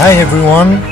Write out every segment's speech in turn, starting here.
Hi everyone.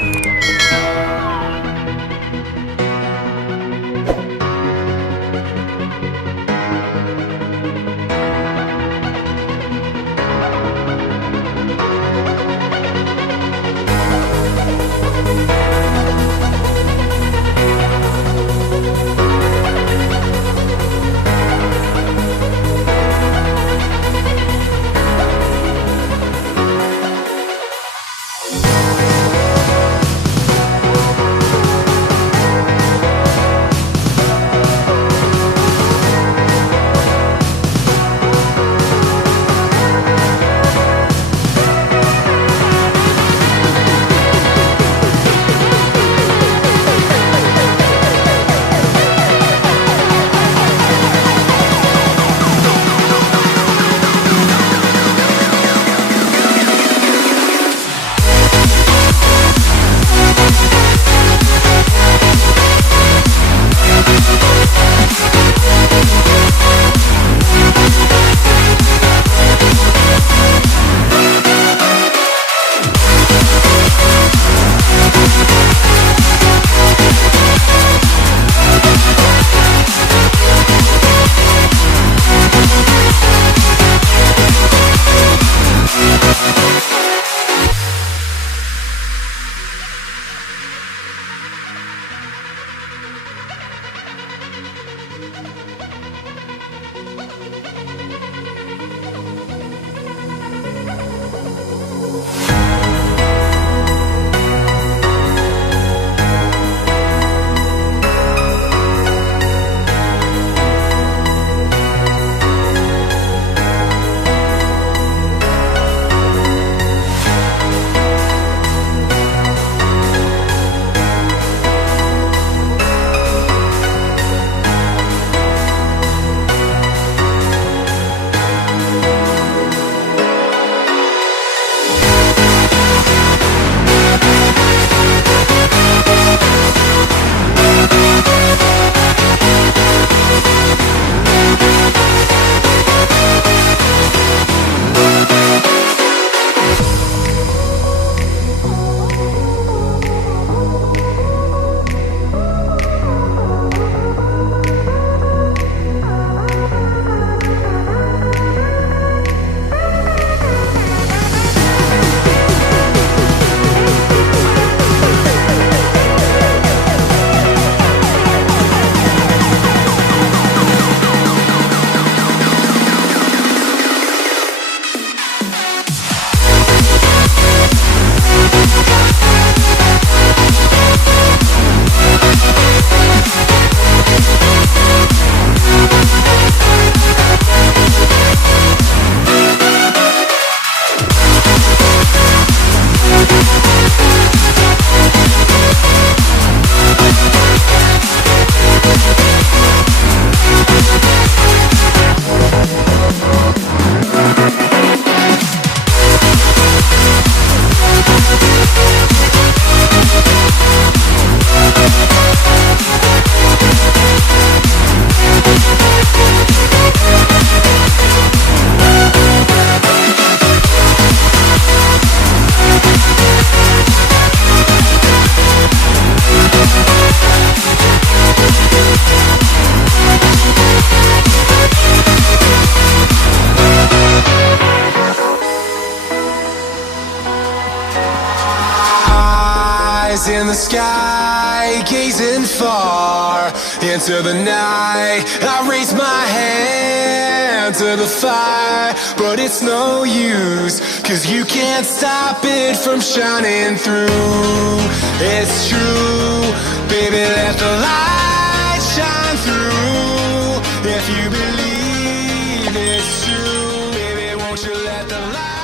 In the sky, gazing far into the night, I raise my hand to the fire, but it's no use, 'cause you can't stop it from shining through. It's true, baby, let the light shine through. If you believe it's true, baby, won't you let the light